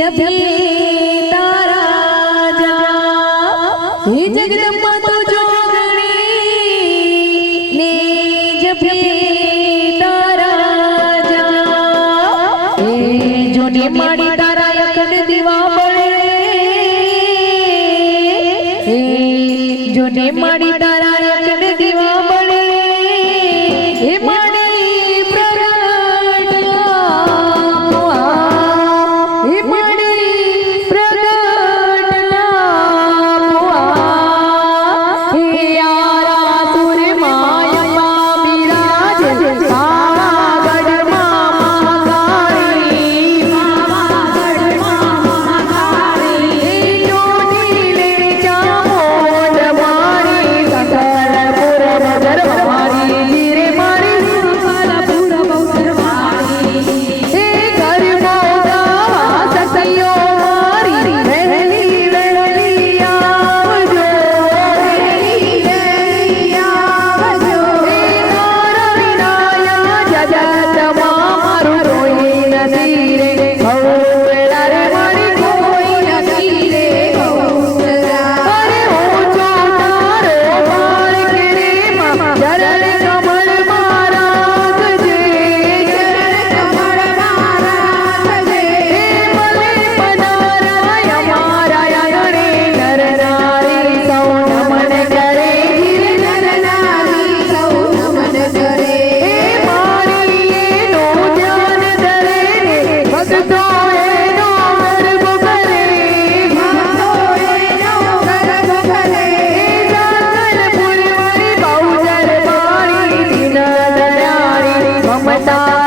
जब तारा जा जगदम とう